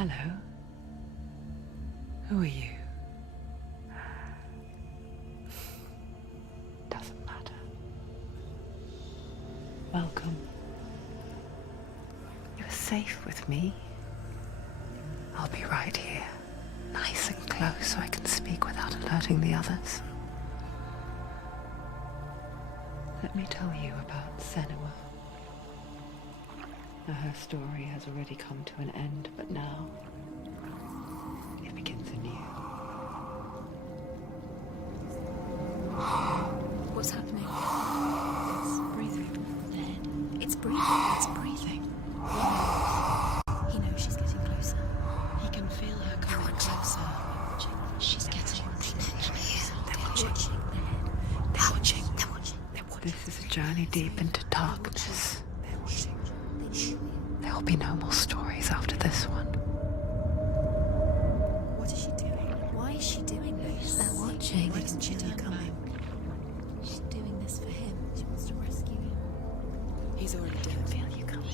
Hello. Who are you? Doesn't matter. Welcome. You're safe with me. I'll be right here, nice and close so I can speak without alerting the others. Let me tell you about Senua. Now, her story has already come to an end, but now it begins anew. What's happening? It's breathing. Dead. It's breathing. It's breathing. He knows she's getting closer. He can feel her coming closer. She's getting closer. They're watching. They're watching. They're watching. They're watching. This is a journey deep into darkness. They're watching. There will be no more stories after this one. What is she doing? Why is she doing this? They're watching. Why doesn't she turn coming? She's doing this for him. She wants to rescue him. He's already dead. I can feel you coming.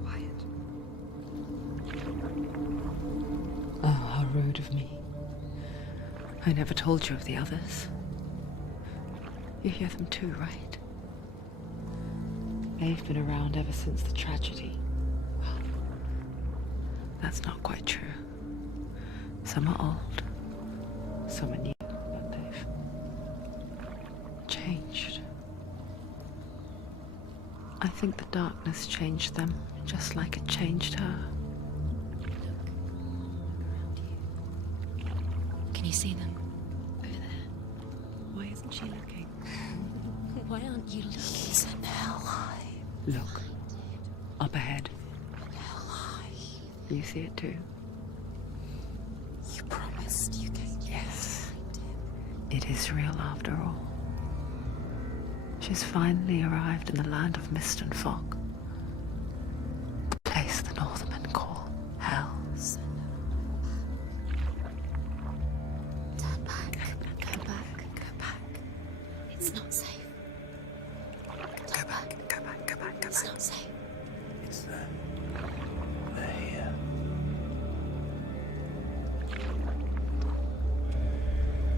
Quiet. Oh, how rude of me. I never told you of the others. You hear them too, right? They've been around ever since the tragedy. Well, that's not quite true. Some are old, some are new, but they've changed. I think the darkness changed them, just like it changed her. Can you see them? Over there. Why isn't she looking? Why aren't you looking? He's in hell high. Look, up ahead. Hell high. You see it too? You promised you can. Yes. It is real after all. She's finally arrived in the land of mist and fog. The place the Northmen call hell. Turn back. Go back. Go back. It's not safe. Go back, go back, go back, go It's back. not safe. It's them. They're here.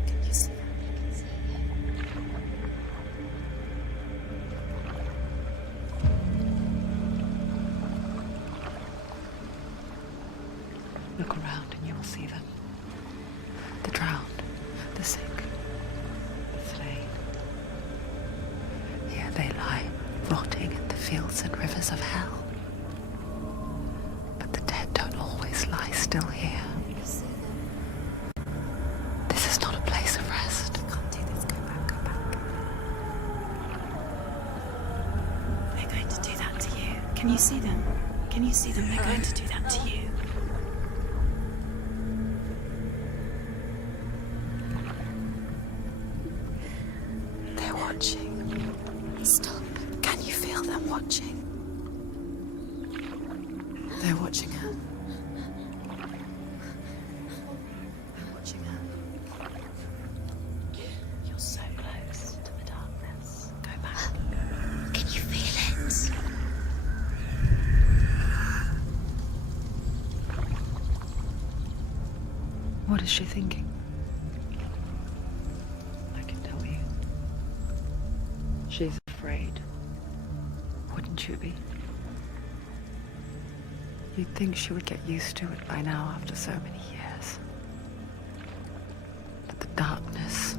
Can you see them? I can see Look around and you will see them. The drowned, the sick, the slain. Here they lie, rotting in the fields and rivers of hell. But the dead don't always lie still here. This is not a place of rest. You can't do this. Go back. Go back. They're going to do that to you. Can you see them? Can you see them? They're going to do that to you. They're watching. Stop. Can you feel them watching? They're watching her. They're watching her. You're so close to the darkness. Go back. Can you feel it? What is she thinking? I can tell you. She's afraid. Wouldn't you be? You'd think she would get used to it by now after so many years. But the darkness,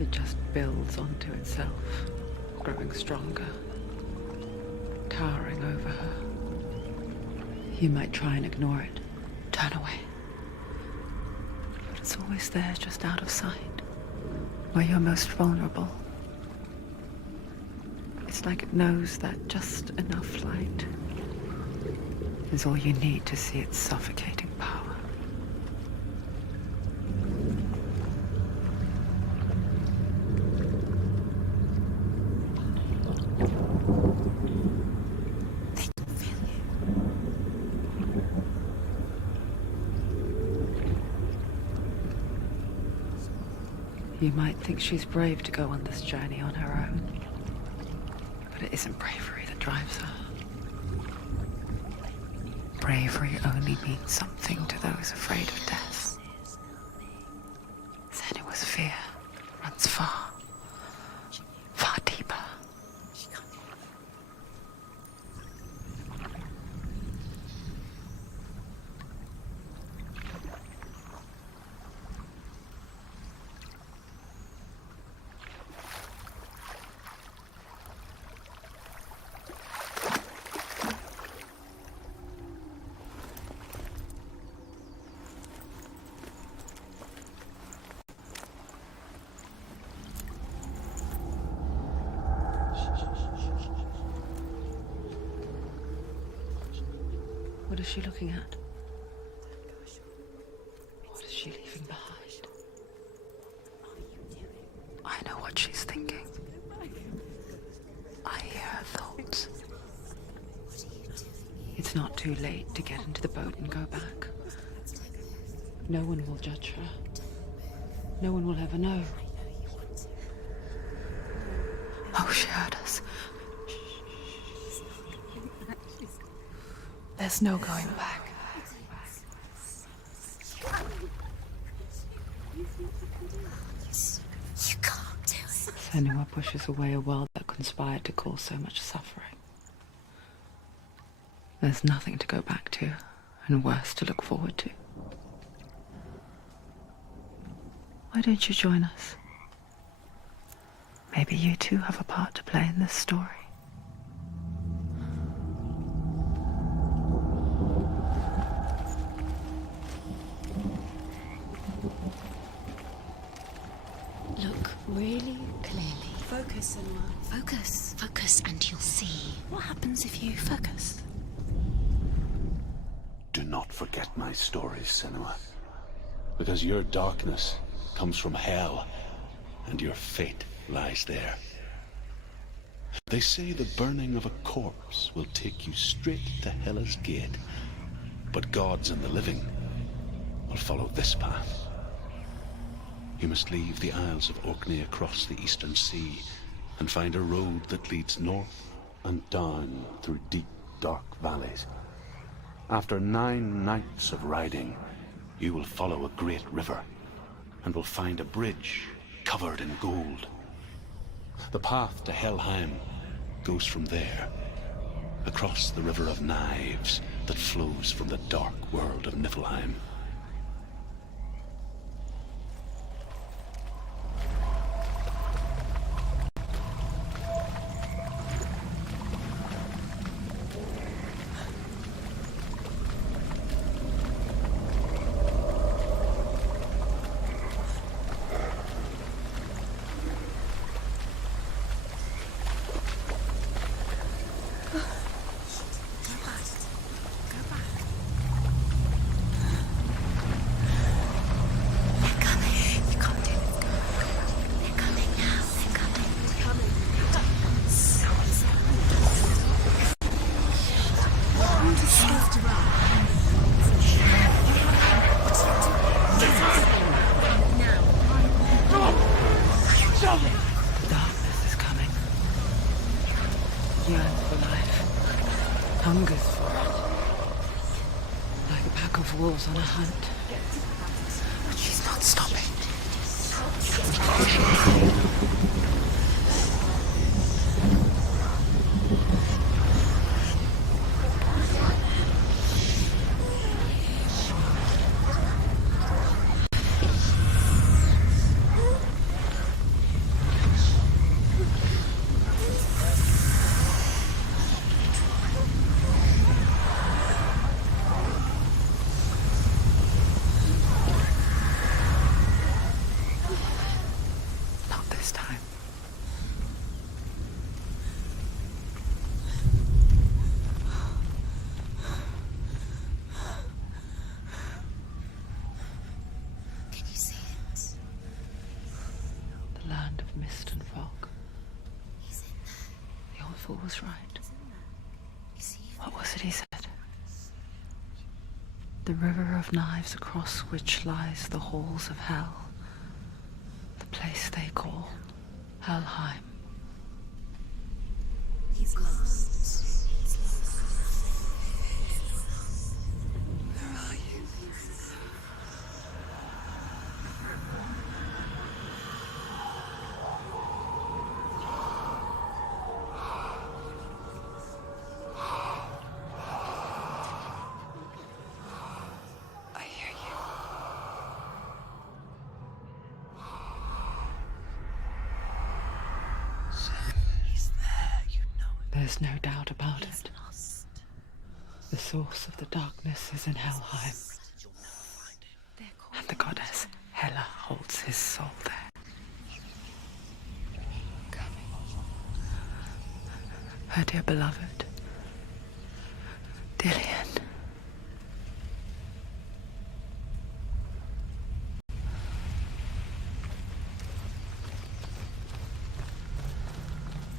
it just builds onto itself, growing stronger, towering over her. You might try and ignore it, turn away. But it's always there, just out of sight, where you're most vulnerable. It's like it knows that just enough light is all you need to see its suffocating power. They can feel you. You might think she's brave to go on this journey on her own, but it isn't bravery that drives her. Bravery only means something to those afraid of death. Senua's fear runs far, far deeper. What is she looking at? What is she leaving behind? I know what she's thinking. I hear her thoughts. It's not too late to get into the boat and go back. No one will judge her. No one will ever know. Oh, she heard us. There's no going back. You can't do it. Senua pushes away a world that conspired to cause so much suffering. There's nothing to go back to, and worse to look forward to. Why don't you join us? Maybe you too have a part to play in this story. Look really clearly. Focus, Senua. Focus. Focus and you'll see. What happens if you focus? Do not forget my stories, Senua. Because your darkness comes from hell, and your fate lies there. They say the burning of a corpse will take you straight to Hela's gate, but gods and the living will follow this path. You must leave the Isles of Orkney across the eastern sea and find a road that leads north and down through deep, dark valleys. After 9 nights of riding, you will follow a great river and will find a bridge covered in gold. The path to Helheim goes from there, across the River of Knives that flows from the dark world of Niflheim. Darkness is coming. Yearns for life. Hungers for it. Like a pack of wolves on a hunt. But she's not stopping. Not this time. Can you see it? The land of mist and fog. He's in there. The old fool was right. You see? What was it he said? The river of knives across which lies the halls of hell. The place they call Helheim. He's lost. He's lost. There's no doubt about it. The source of the darkness is in Helheim, and the goddess Hela holds his soul there. Her dear beloved, Dillian.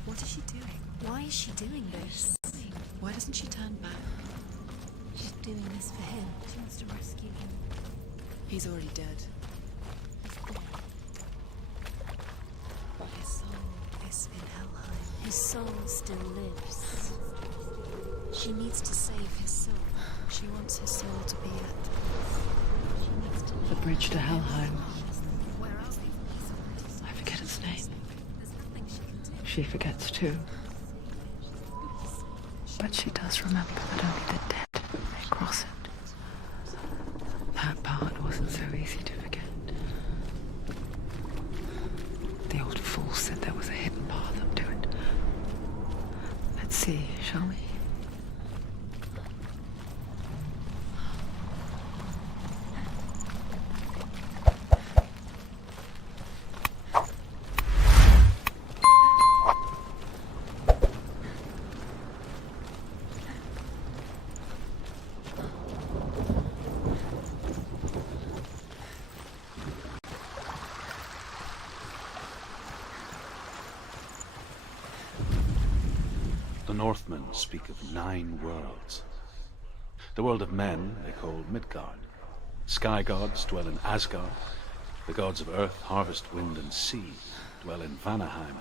What is she doing? Why is she doing this? Why doesn't she turn back? She's doing this for him. She wants to rescue him. He's already dead. He's gone. But his soul is in Helheim. His soul still lives. She needs to save his soul. She wants his soul to be at peace. She needs to The bridge to Helheim. Where are they? I forget its name. There's nothing she can do. She forgets too. But she does remember that only the dead may cross it. That part wasn't so easy to forget. The old fool said there was a hidden path up to it. Let's see, shall we? The Northmen speak of 9 worlds. The world of men they call Midgard. Sky gods dwell in Asgard. The gods of earth, harvest, wind, and sea dwell in Vanaheim.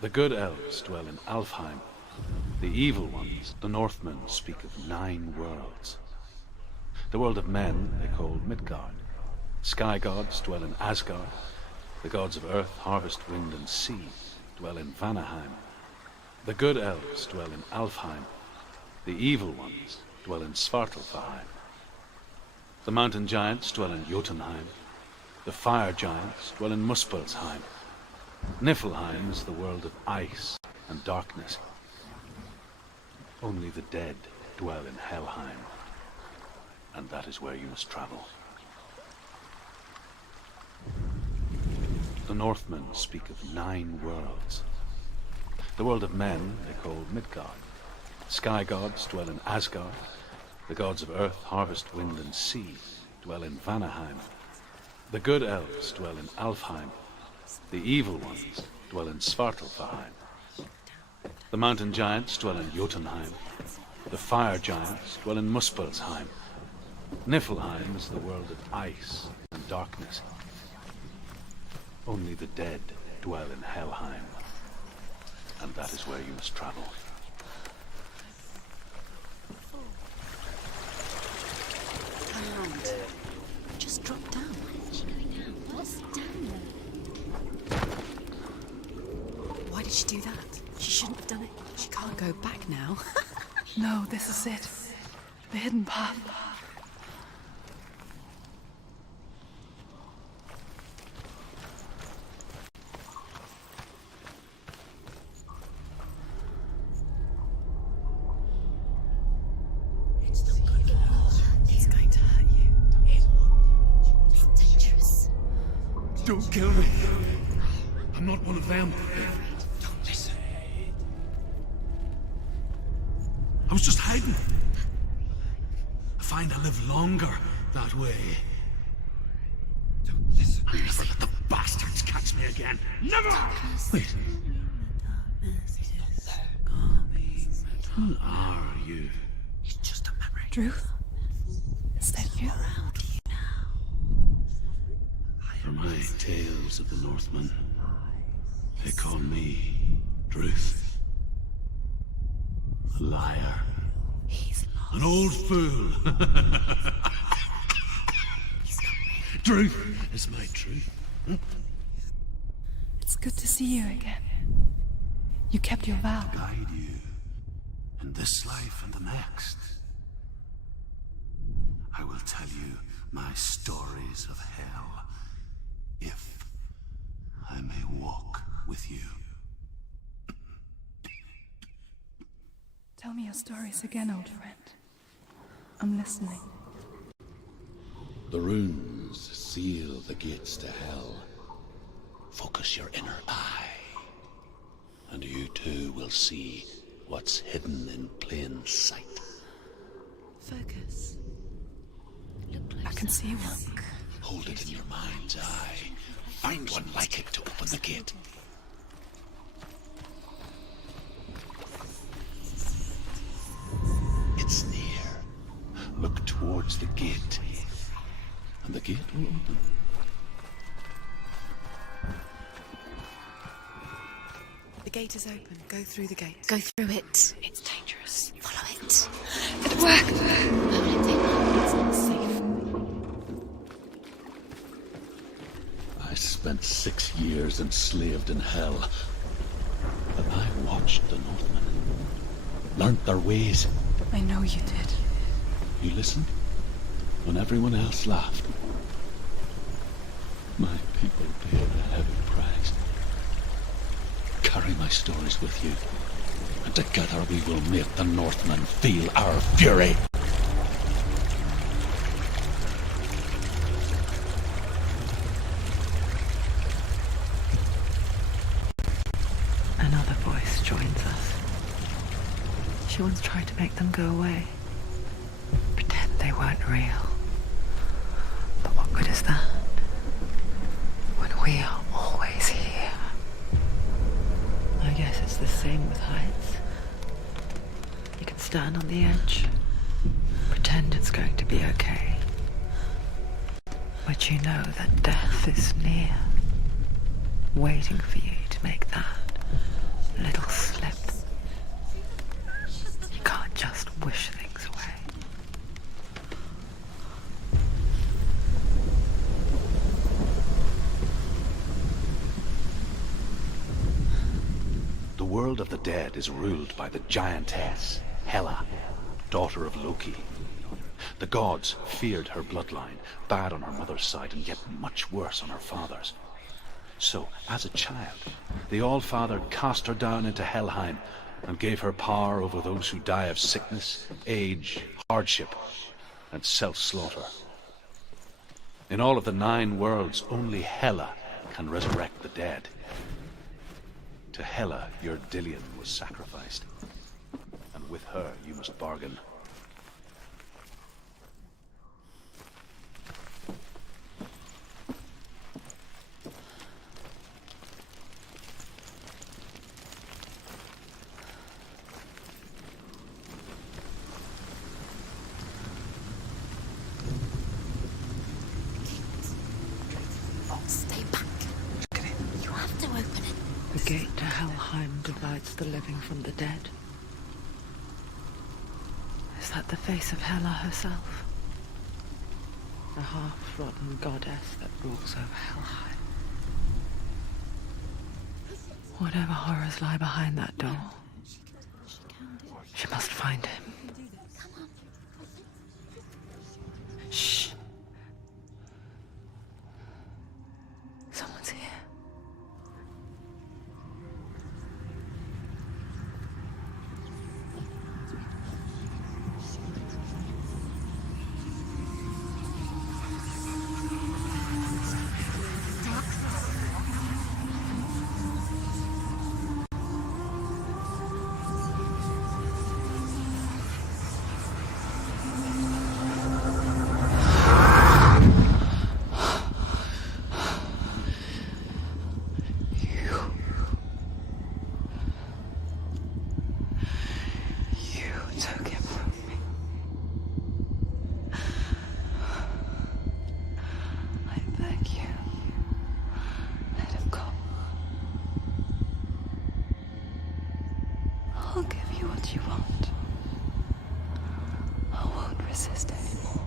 The good elves dwell in Alfheim. The evil ones, the Northmen speak of 9 worlds. The world of men they call Midgard. Sky gods dwell in Asgard. The gods of earth, harvest, wind, and sea dwell in Vanaheim. The good elves dwell in Alfheim. The evil ones dwell in Svartalfheim. The mountain giants dwell in Jotunheim. The fire giants dwell in Muspelheim. Niflheim is the world of ice and darkness. Only the dead dwell in Helheim, and that is where you must travel. The Northmen speak of 9 worlds. The world of men they call Midgard. Sky gods dwell in Asgard. The gods of earth, harvest, wind, and sea dwell in Vanaheim. The good elves dwell in Alfheim. The evil ones dwell in Svartalfheim. The mountain giants dwell in Jotunheim. The fire giants dwell in Muspelheim. Niflheim is the world of ice and darkness. Only the dead dwell in Helheim, and that is where you must travel. Around. Just drop down. Where is she going now? What's down there? Why did she do that? She shouldn't have done it. She can't go back now. No, this is it. The hidden path. It's going to hurt you. It's dangerous. Don't kill me. I'm not one of them. Don't listen. I was just hiding. I find I live longer that way. Don't listen. Never let the bastards catch me again. Never! Wait. Who are you? It's just a memory. Druth? Is that you? For my tales of the Northmen, they call me Druth. A liar. He's lost. An old fool. Truth is my truth. It's good to see you again. You kept your vow. Guide you in this life and the next. I will tell you my stories of hell, if I may walk with you. Tell me your stories again, old friend. I'm listening. The runes seal the gates to hell. Focus your inner eye, and you too will see what's hidden in plain sight. Focus. Look closer. I can see one. Hold it in your mind's eye. Find one like it to open the gate. It's near. Look towards the gate, and the gate will open. The gate is open. Go through the gate. Go through it. It's dangerous. Follow it. It'll work. It's not safe. I spent 6 years enslaved in hell. But I watched the Northmen, learnt their ways. I know you did. You listened when everyone else laughed. My people paid a heavy price. Carry my stories with you, and together we will make the Northmen feel our fury. Another voice joins us. She once tried to make them go away. Pretend they weren't real. But what good is that? When we are always here. I guess it's the same with heights. You can stand on the edge, pretend it's going to be okay. But you know that death is near, waiting for you to make that little slip. You can't just wish things away. The world of the dead is ruled by the giantess, Hela, daughter of Loki. The gods feared her bloodline, bad on her mother's side and yet much worse on her father's. So, as a child, the All-Father cast her down into Helheim and gave her power over those who die of sickness, age, hardship, and self-slaughter. In all of the 9 worlds, only Hela can resurrect the dead. To Hela, your Dillion was sacrificed, and with her you must bargain. Stay back. You have to open it. The gate to Helheim divides the living from the dead. Is that the face of Hela herself? The half-rotten goddess that rules over Helheim. Whatever horrors lie behind that door, she must find him. Shh. Someone's here. I'll give you what you want. I won't resist anymore.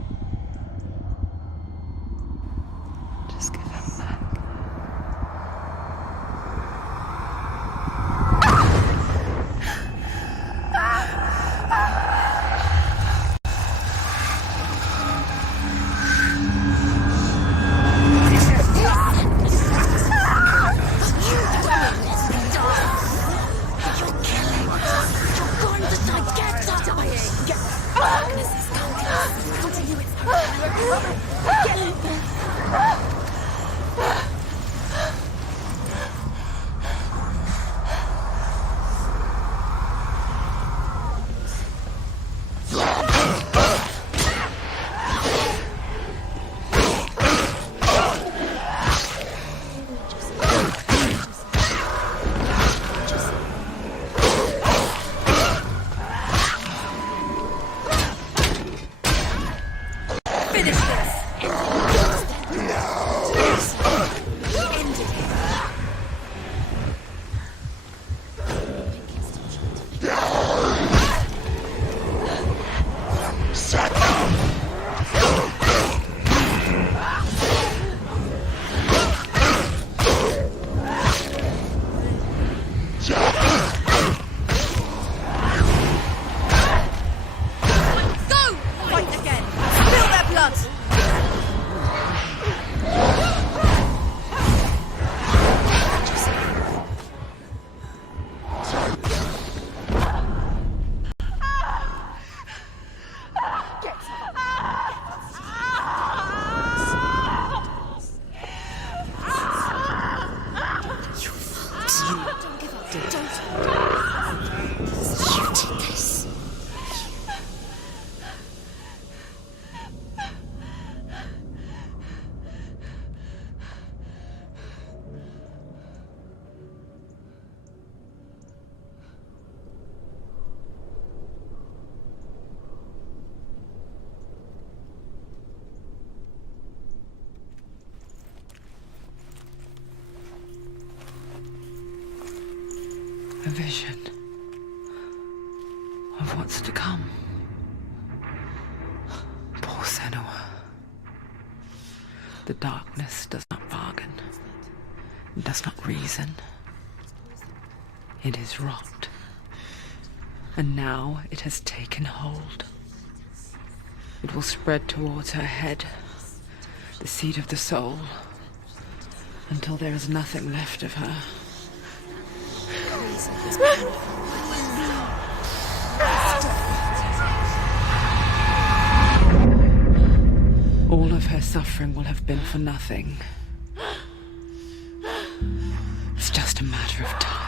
Just give him back. You're going to die. Get did this. A vision of what's to come. Poor Senua. The darkness does not bargain, does not reason. It is rot. And now it has taken hold. It will spread towards her head, the seat of the soul, until there is nothing left of her. All of her suffering will have been for nothing. It's just a matter of time.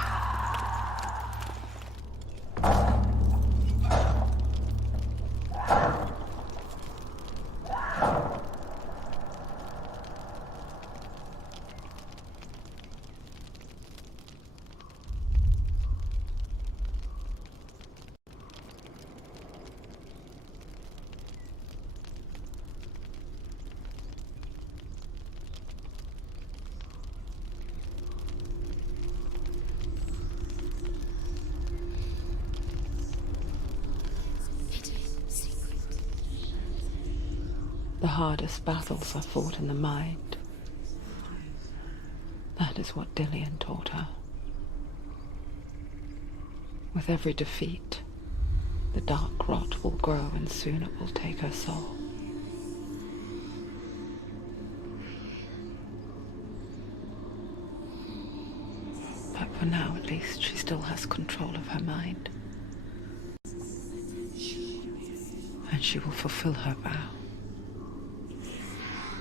The hardest battles are fought in the mind. That is what Dillian taught her. With every defeat, the dark rot will grow and soon it will take her soul. But for now, at least, she still has control of her mind. And she will fulfill her vow.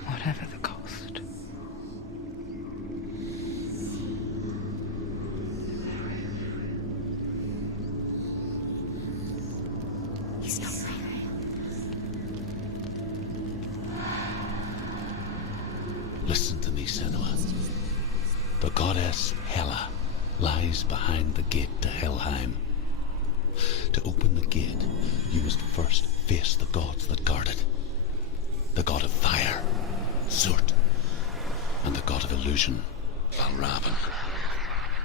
Whatever the cost. He's not there. Listen to me, Senua. The goddess Hela lies behind the gate to Helheim. To open the gate, you must first face the gods that guard it. The god of fire, Zurt, and the god of illusion, Valravn.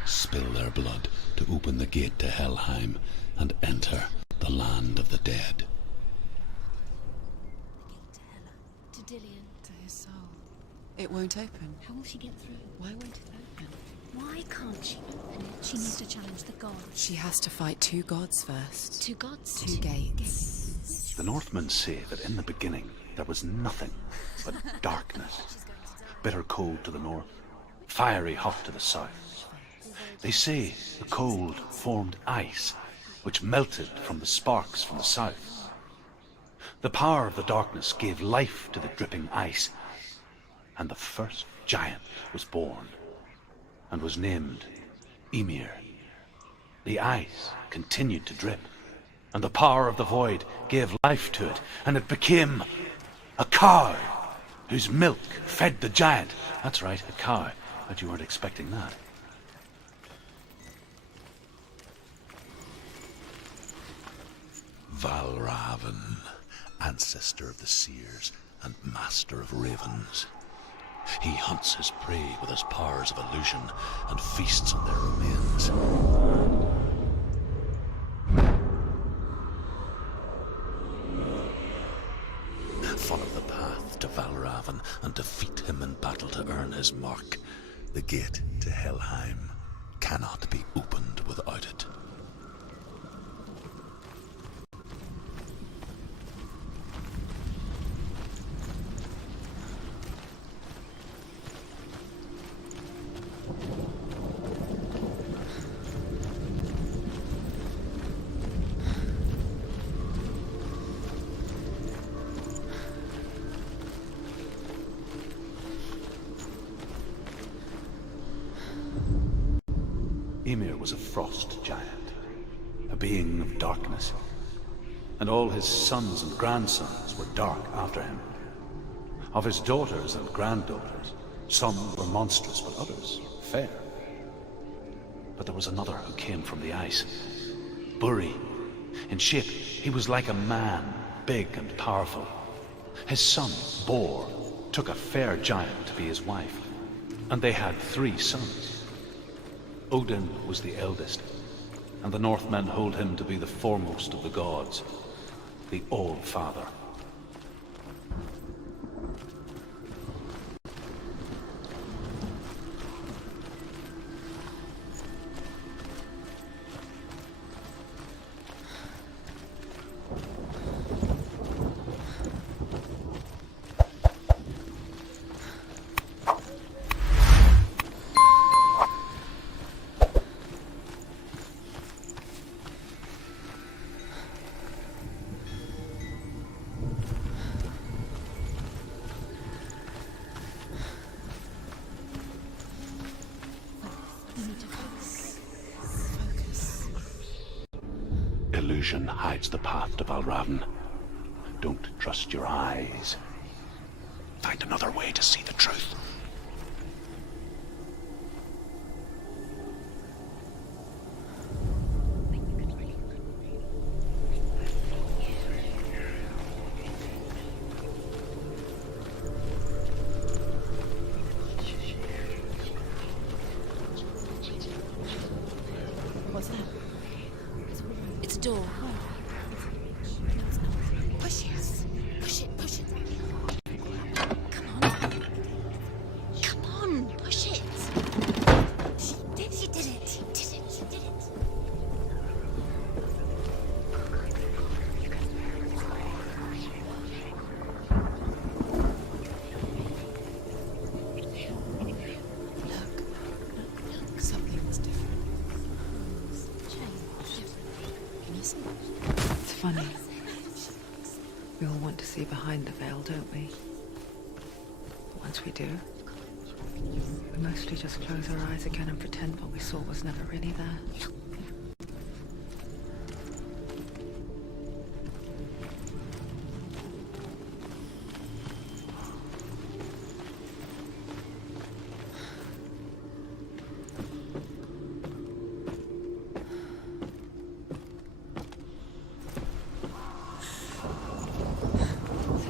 Spill their blood to open the gate to Helheim and enter the land of the dead. To Hela. To Dillian. To his soul. It won't open. How will she get through? Why won't it open? Why can't she open it? She needs to challenge the gods. She has to fight two gods first. Two gods? Two gates. The Northmen say that in the beginning there was nothing but darkness. Bitter cold to the north, fiery hot to the south. They say the cold formed ice, which melted from the sparks from the south. The power of the darkness gave life to the dripping ice, and the first giant was born, and was named Ymir. The ice continued to drip, and the power of the void gave life to it, and it became a cow whose milk fed the giant. That's right, a cow. Bet you weren't expecting that. Valravn, ancestor of the seers and master of ravens. He hunts his prey with his powers of illusion and feasts on their remains. Follow the path to Valravn and defeat him in battle to earn his mark. The gate to Helheim cannot be opened without it. Ymir was a frost giant, a being of darkness, and all his sons and grandsons were dark after him. Of his daughters and granddaughters, some were monstrous, but others fair. But there was another who came from the ice. Buri. In shape, he was like a man, big and powerful. His son, Bor, took a fair giant to be his wife, and they had 3 sons. Odin was the eldest, and the Northmen hold him to be the foremost of the gods, the All-Father. Illusion hides the path to Valravn. Don't trust your eyes. Find another way to see the truth. What's that? It's a door. Push it. Push it. Push it. Come on. Come on. Push it. She did it. She did it. She did it. She did it. Look, something's different. Can you see? It's funny. We all want to see behind the veil, don't we? But once we do, we mostly just close our eyes again and pretend what we saw was never really there.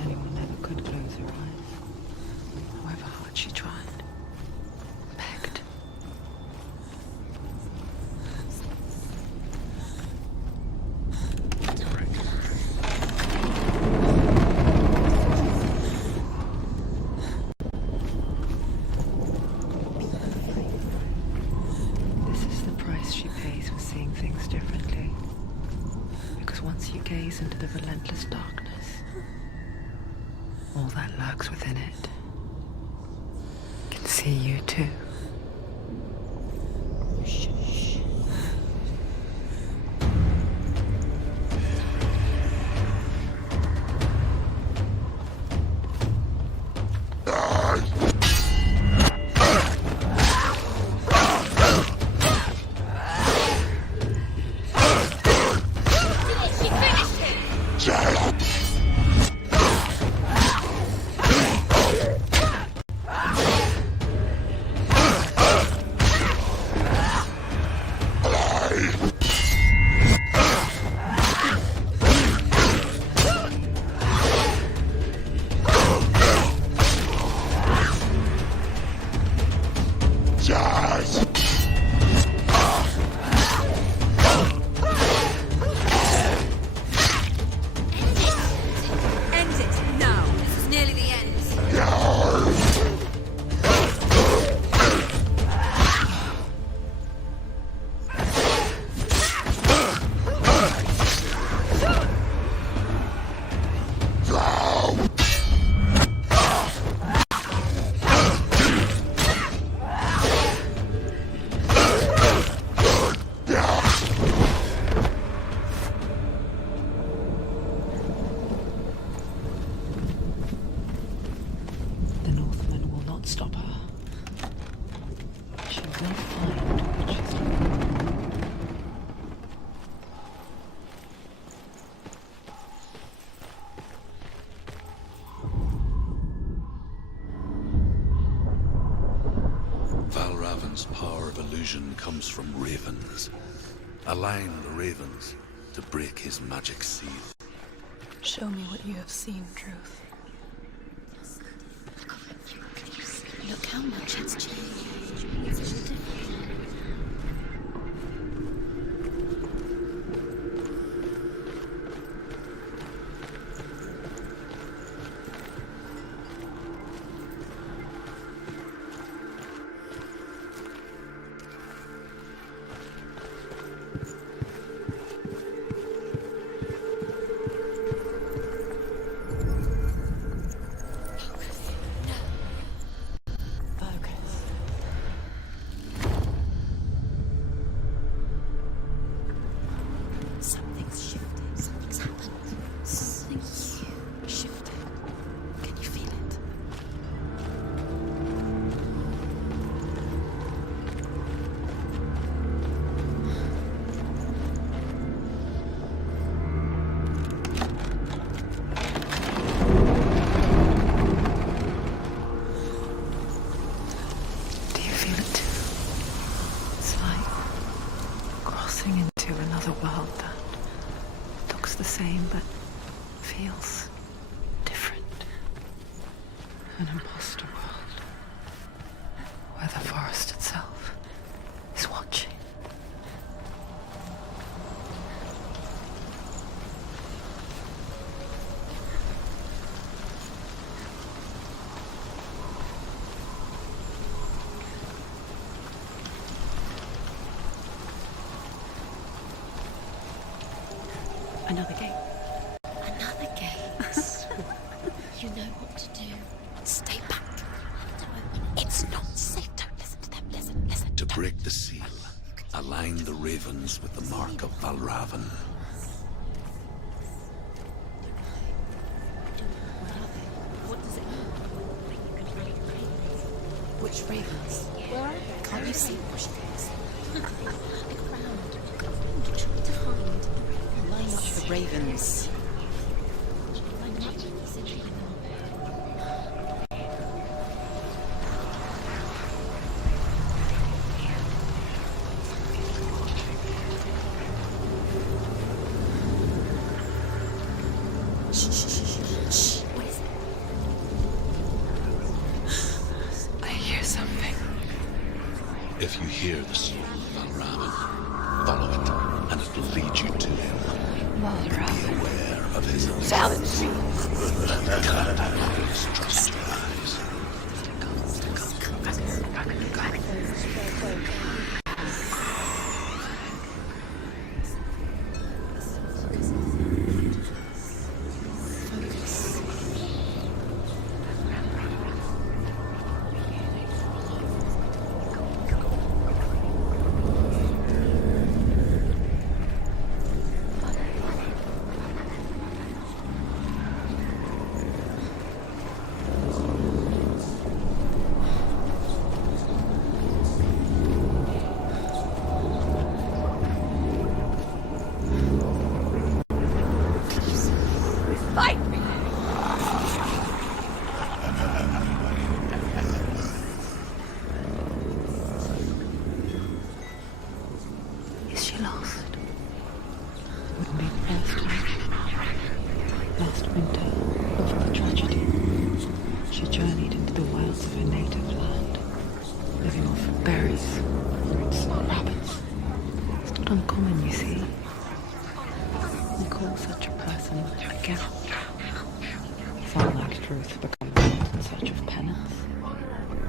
Anyone never could close her eyes, however hard she tried, begged. This is the price she pays for seeing things differently. Because once you gaze into the relentless darkness, all that lurks within it can see you too. End it now. This is nearly the end. Raven's power of illusion comes from ravens. Align the ravens to break his magic seal. Show me what you have seen, Truth. Look how much it's changed. It's all different. Something's shifted. Something's happened. Something huge shifted. Can you feel it? Do you feel it too? It's like crossing into another world that looks the same but feels different. An imposter world where the forest itself is watching. Another gate. Another gate. You know what to do. Stay back. Don't open it. It's not safe. Don't listen to them. Listen. To Don't. break the seal, align the ravens with the mark of Valravan. What does it mean? Which ravens? Where are they? Can't you see what she thinks? Look around. Try to find line up the ravens. Line up. Shh. What is it? I hear something. If you hear the soul of Valravan, follow it, and it will lead you to him. Be aware of his Silence. Trust your eyes. Is she lost? Wouldn't be the first time. Last winter, before the tragedy, she journeyed into the wilds of her native land, living off of berries, roots, and rabbits. It's not uncommon, you see. We call such a person a gap. Some, like Truth, become lost in search of penance.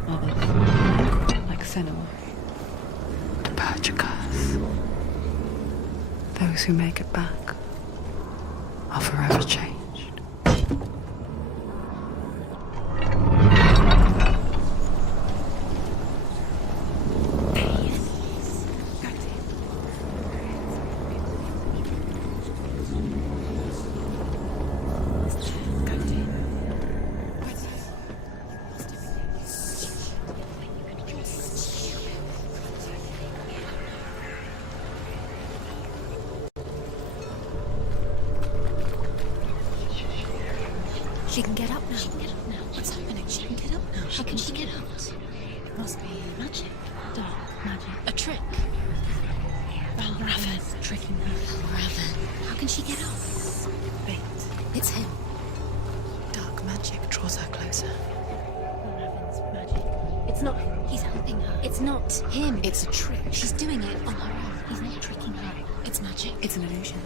Others, like Senua, to purge a curse. Those who make it back are forever changed. She can get up now. What's happening? She can get up now. How can she get up? It must be magic. Dark. Magic. A trick. Raven's tricking her. Raven. How can she get out? Wait. It's him. Dark magic draws her closer. Raven's magic. It's not him. He's helping her. It's not him. It's a trick. She's doing it on her own. He's not tricking her. It's magic. It's an illusion.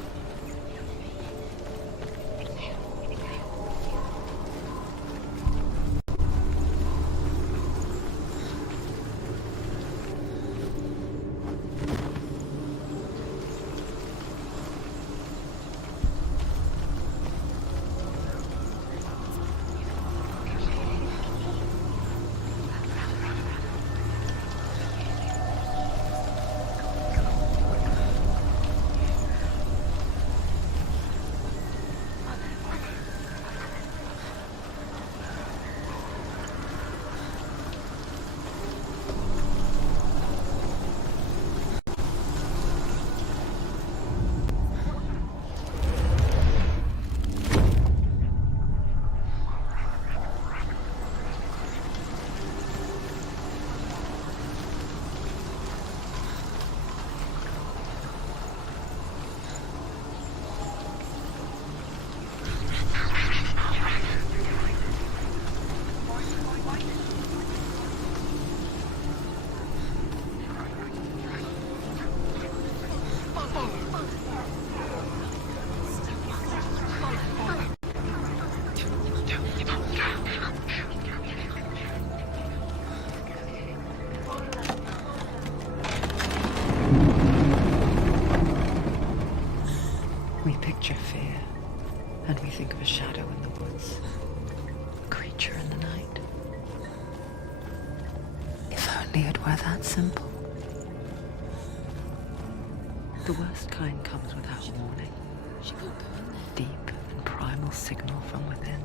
We picture fear, and we think of a shadow in the woods, a creature in the night. If only it were that simple. The worst kind comes without warning. She can't go in there. Deep and primal signal from within.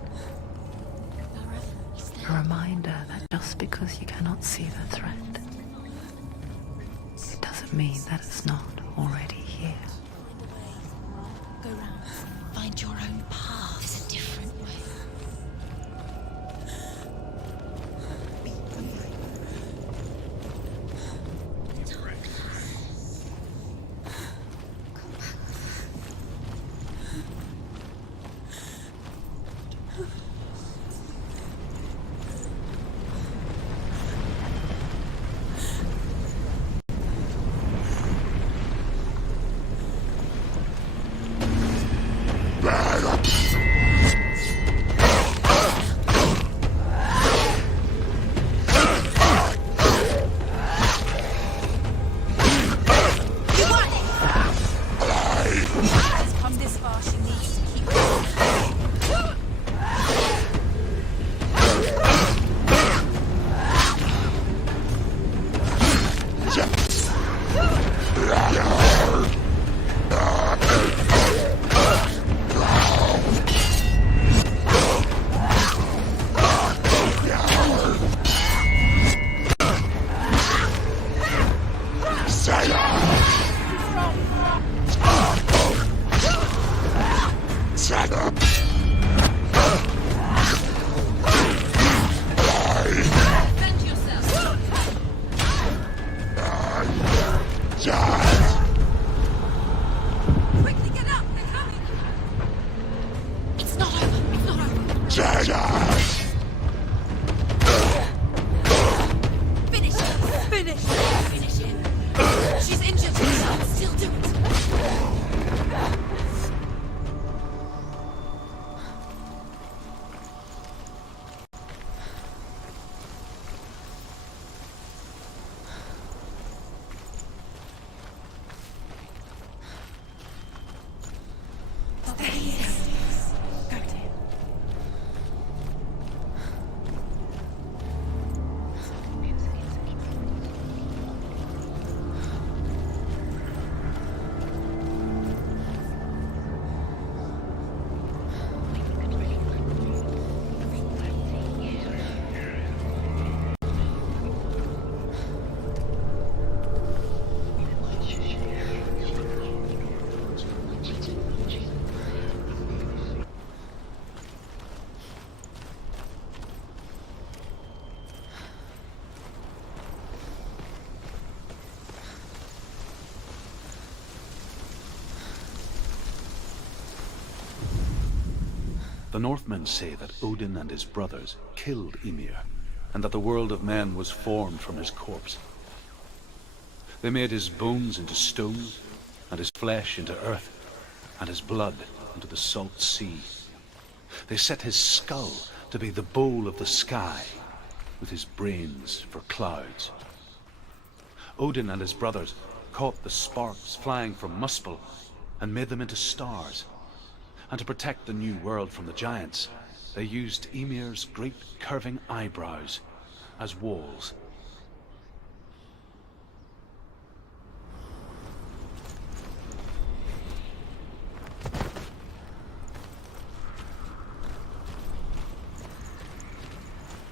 No, Raven. He's A there. reminder that just because you cannot see the threat, it doesn't mean that it's not already here. Go round. Find your own path. There's a different way. The Northmen say that Odin and his brothers killed Ymir, and that the world of men was formed from his corpse. They made his bones into stone, and his flesh into earth, and his blood into the salt sea. They set his skull to be the bowl of the sky, with his brains for clouds. Odin and his brothers caught the sparks flying from Muspel and made them into stars. And to protect the new world from the giants, they used Ymir's great curving eyebrows as walls.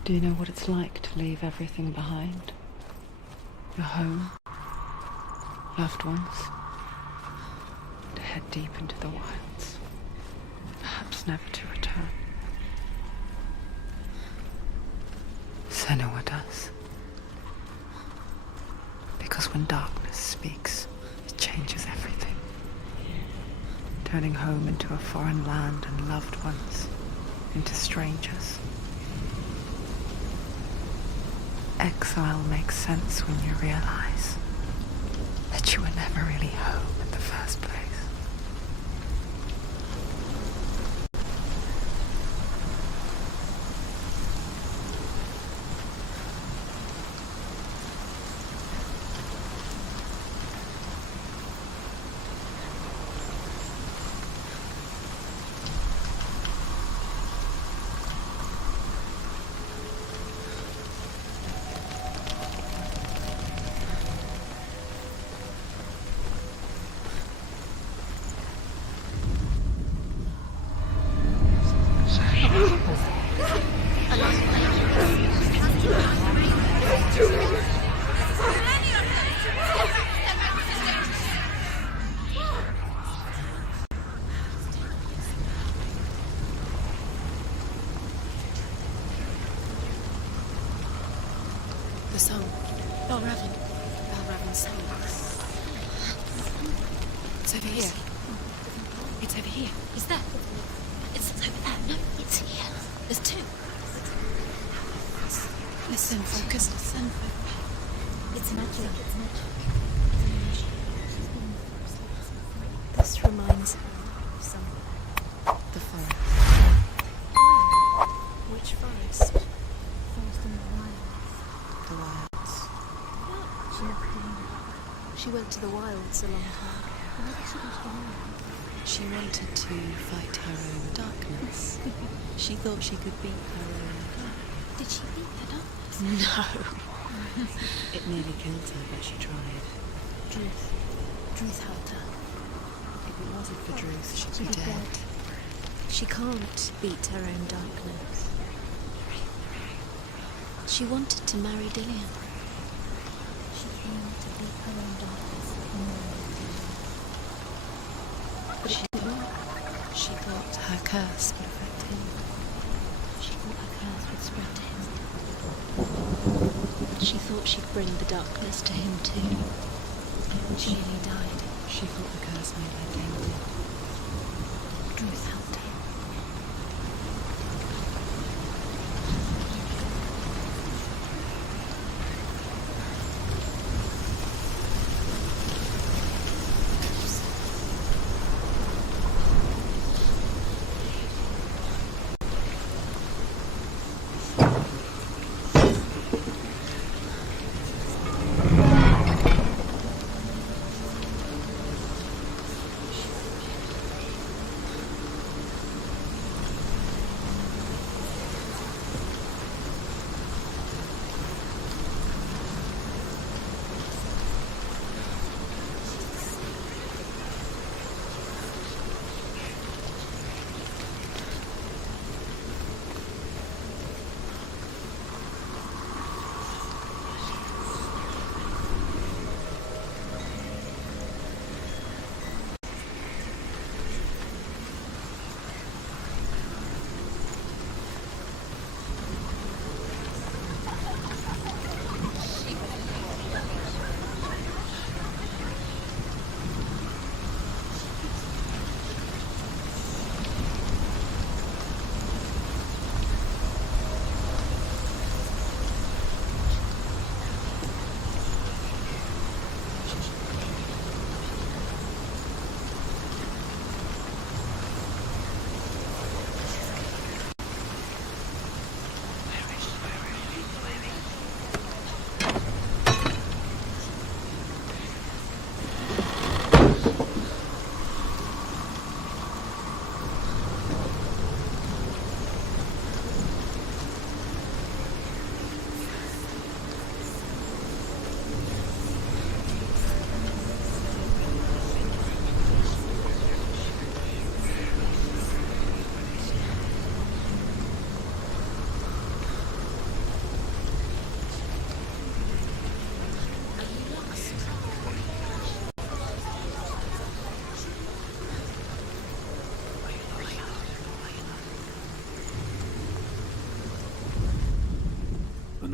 Do you know what it's like to leave everything behind? Your home, loved ones, to head deep into the wilds, perhaps never to return. Senua does. Because when darkness speaks, it changes everything, turning home into a foreign land and loved ones into strangers. Exile makes sense when you realize that you were never really home in the first place. The song. Balraven's song. It's over here. It's over here. Is that? It's over there. No, it's here. There's two. Listen, focus, listen. It's magic. It's magic. This reminds me of something. The forest. Which forest? Forest in the wilds. The wilds. She went to the wilds a long time. Why did she go to the wilds? She wanted to fight her own darkness. She thought she could beat her own darkness. Did she beat the darkness? No. It nearly killed her, but she tried. Druth helped her. If it wasn't for Druth, she'd be dead. She can't beat her own darkness. She wanted to marry Dillian. She came to beat her own darkness. But she didn't. She thought her curse would affect him. She thought her curse would spread to him. She thought she'd bring the darkness to him too. She nearly died. She thought the curse made her tainted. Druth helped him.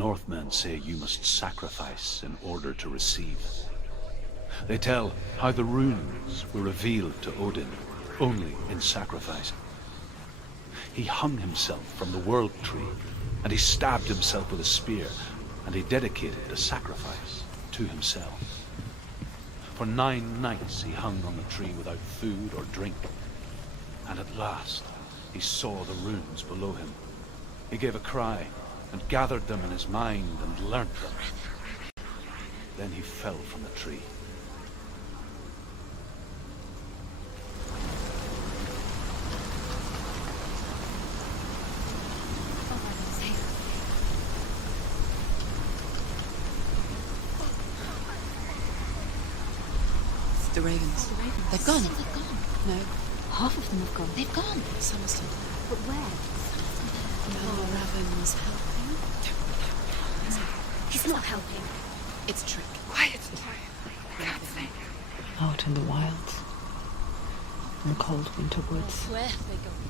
Northmen say you must sacrifice in order to receive. They tell how the runes were revealed to Odin only in sacrifice. He hung himself from the world tree, and he stabbed himself with a spear, and he dedicated the sacrifice to himself. For 9 nights he hung on the tree without food or drink, and at last he saw the runes below him. He gave a cry, and gathered them in his mind and learnt them. Then he fell from the tree. The ravens. They've gone. They've gone. No, Half of them have gone. they've gone. Somerset. But where? No, Raven's helping. He's not helping. It's a trick. Quiet. Out in the wilds, in the cold winter woods, Where have they gone?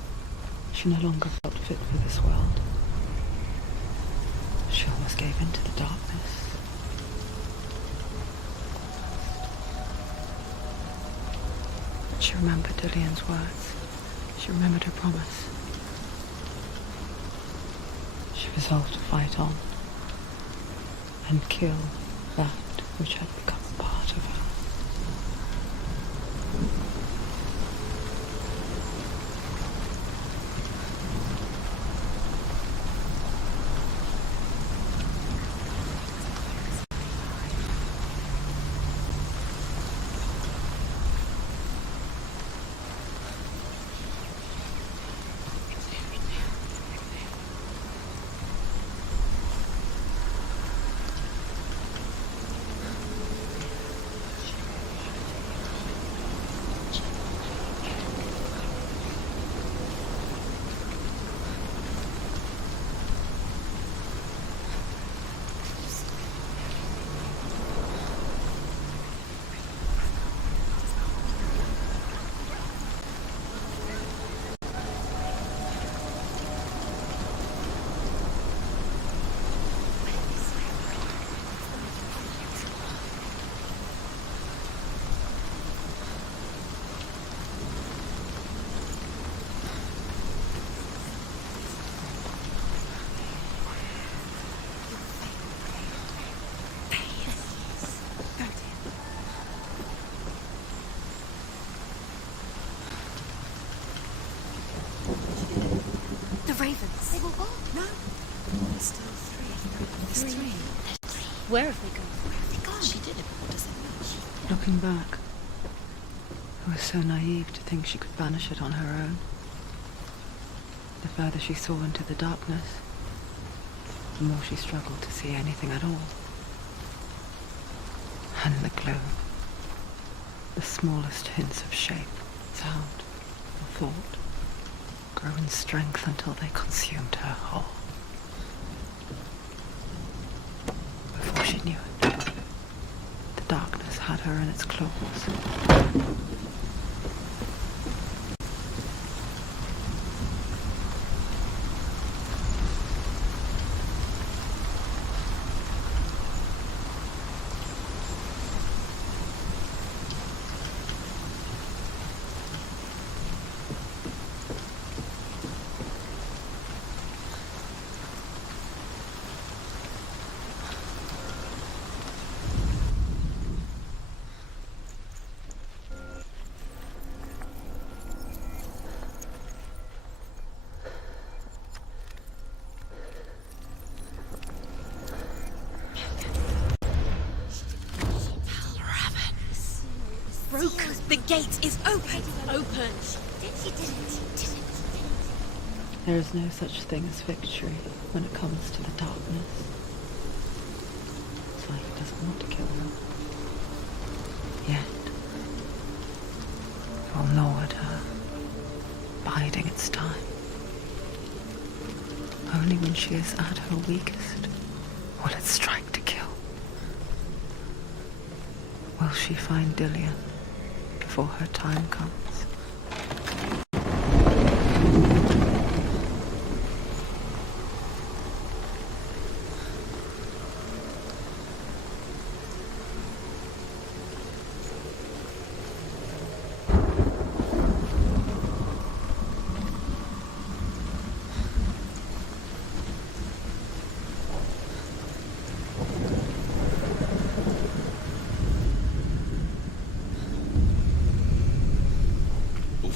she no longer felt fit for this world. She almost gave in to the darkness. But she remembered Dillian's words. She remembered her promise. She resolved to fight on and kill that which had become part of her. The ravens. They were gone. No. There's still 3. There's 3. Where have they gone? She did it, but what does it mean? Looking back, I was so naive to think she could banish it on her own. The further she saw into the darkness, the more she struggled to see anything at all. And in the gloom, the smallest hints of shape, sound, or thought grew in strength until they consumed her whole. Before she knew it, the darkness had her in its claws. Broken. The gate is open. Open. She did it. There is no such thing as victory when it comes to the darkness. It's like it doesn't want to kill them. Yet, it will gnaw at her, biding its time. Only when she is at her weakest will it strike to kill. Will she find Dillian before her time comes?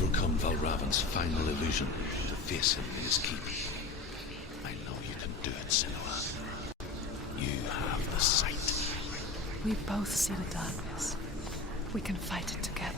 overcome Valravan's final illusion to face him in his keep. I know you can do it, Senua. You have the sight. We both see the darkness. We can fight it together.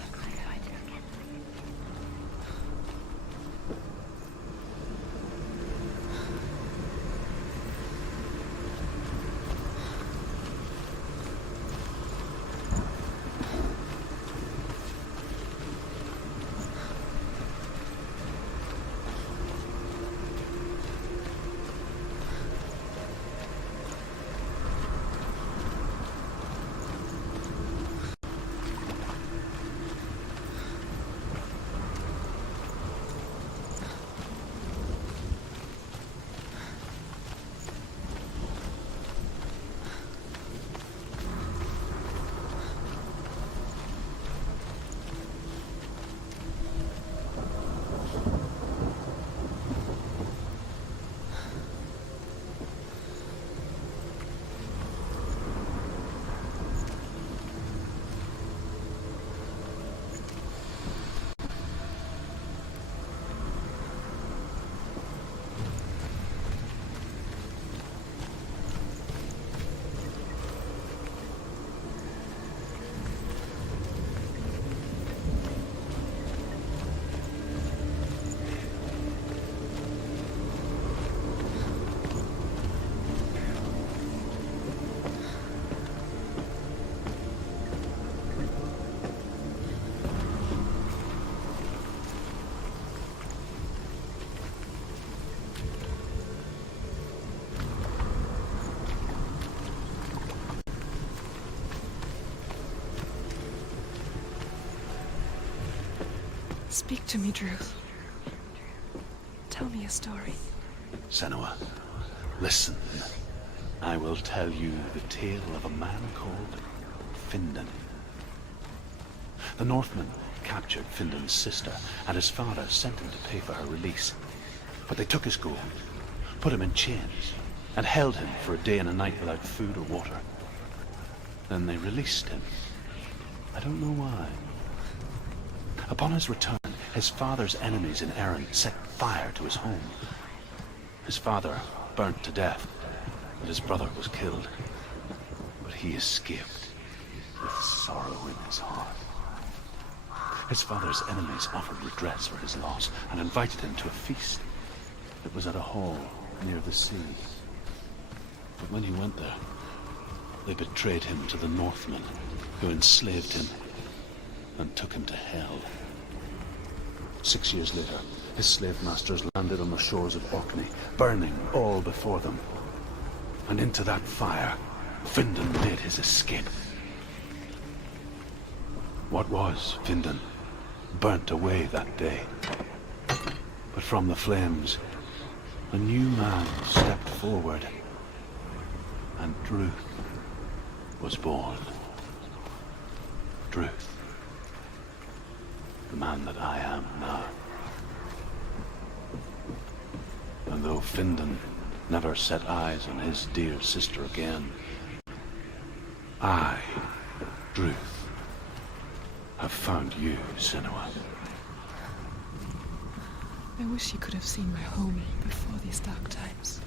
Speak to me, Druth. Tell me a story. Senua, listen. I will tell you the tale of a man called Findan. The Northmen captured Findan's sister, and his father sent him to pay for her release. But they took his gold, put him in chains, and held him for a day and a night without food or water. Then they released him. I don't know why. Upon his return, his father's enemies in Erin set fire to his home. His father burnt to death, and his brother was killed. But he escaped with sorrow in his heart. His father's enemies offered redress for his loss and invited him to a feast. It was at a hall near the sea. But when he went there, they betrayed him to the Northmen, who enslaved him and took him to hell. 6 years later, his slave masters landed on the shores of Orkney, burning all before them. And into that fire, Findan made his escape. What was Findan burnt away that day. But from the flames, a new man stepped forward, and Druth was born. Druth. The man that I am now. And though Findan never set eyes on his dear sister again, I, Druth, have found you, Senua. I wish you could have seen my home before these dark times.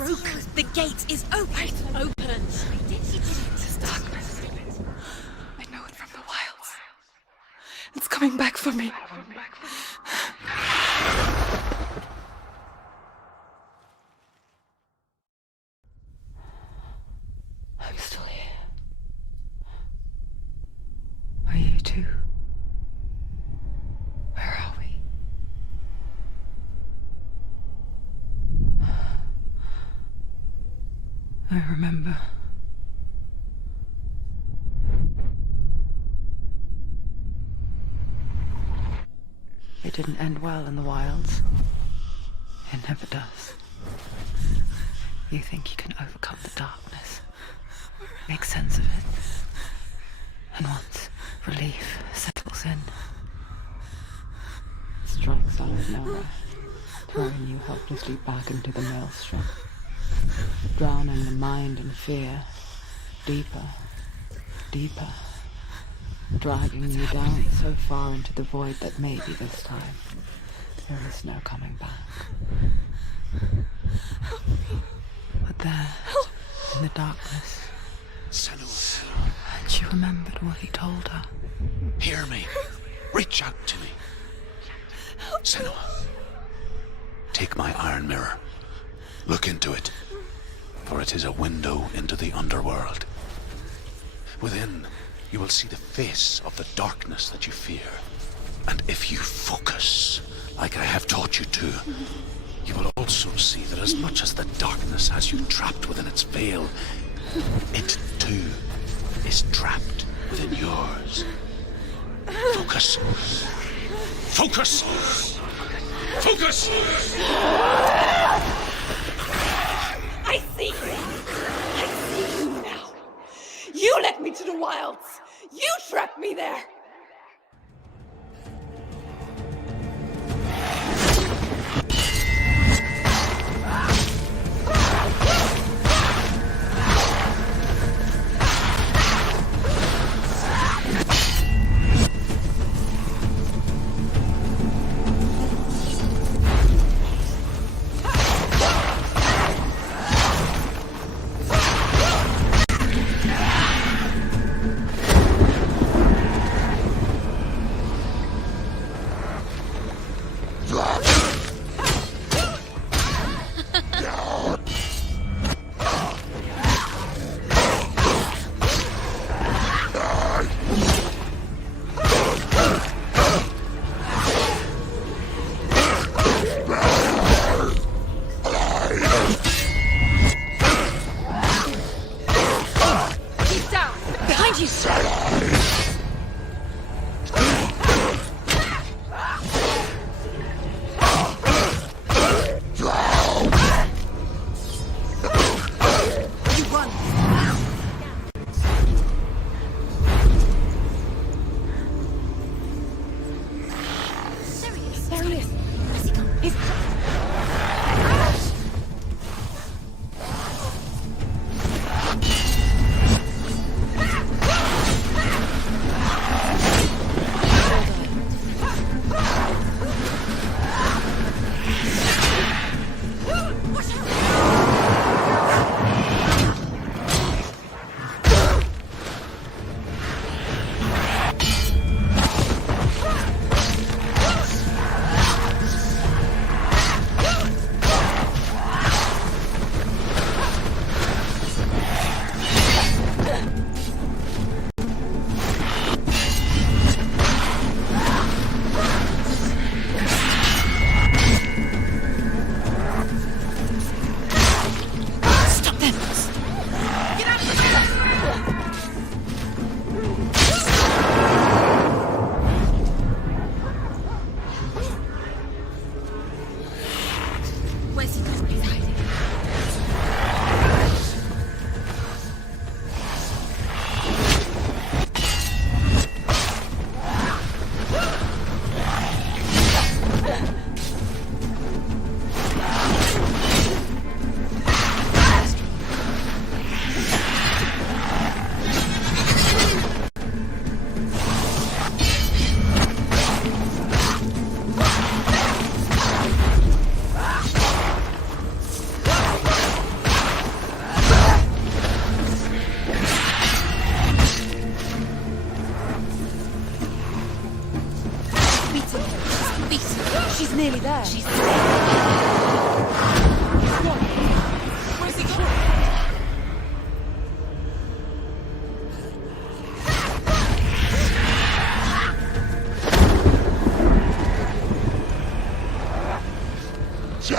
broken. The gate is open. Open. He did it. This darkness. I know it from the wilds. It's coming back for me. I'm still here. Are you too? Where are we? I remember. It didn't end well in the wilds. It never does. You think you can overcome the darkness, make sense of it, and once relief settles in, it strikes out of nowhere, throwing you helplessly back into the maelstrom, drowning the mind in fear, deeper, deeper, dragging you down so far into the void that maybe this time there is no coming back. But there, in the darkness, Senua, she remembered what he told her. hear me. Reach out to me. Senua, take my iron mirror. Look into it, for it is a window into the underworld. Within, you will see the face of the darkness that you fear. And if you focus, like I have taught you to, you will also see that as much as the darkness has you trapped within its veil, it too is trapped within yours. Focus. Focus! Focus! I see you! I see you now! You led me to the wilds! You trapped me there! She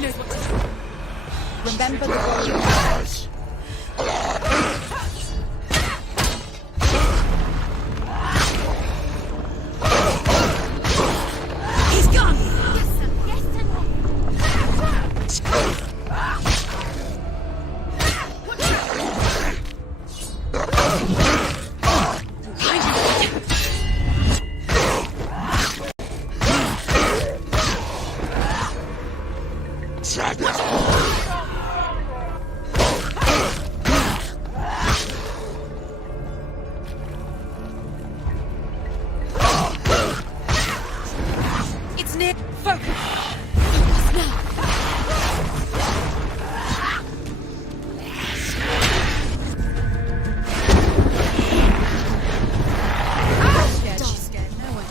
knows what to do. Remember the warrior. He's gone! Yes, sir. Yes, it's near. Focus. Focus now. Scared, she's scared. No one.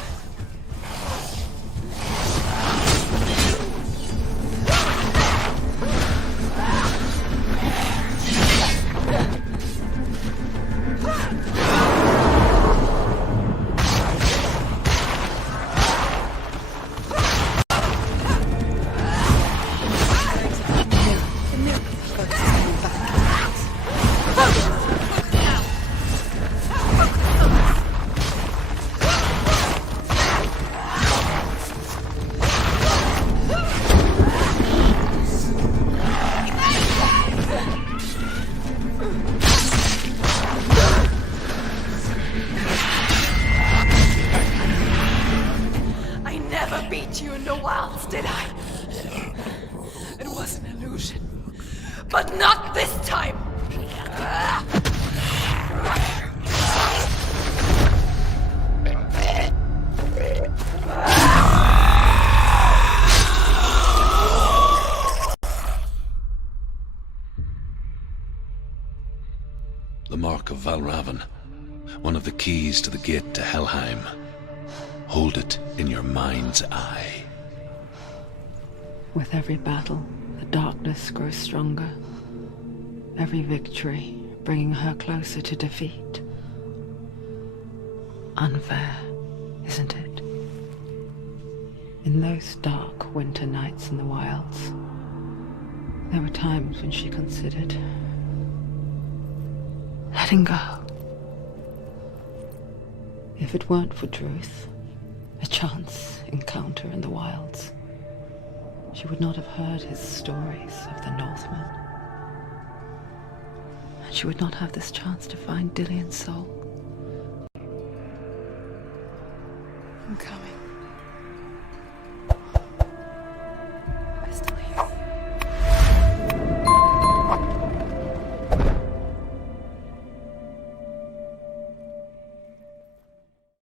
I never beat you in the wilds, did I? It was an illusion. But not this time! The mark of Valravan, one of the keys to the gate to Helheim. Hold it in your mind's eye. With every battle, the darkness grows stronger. Every victory bringing her closer to defeat. Unfair, isn't it? In those dark winter nights in the wilds, there were times when she considered letting go. If it weren't for Druth, a chance encounter in the wilds, she would not have heard his stories of the Northmen. And she would not have this chance to find Dillion's soul.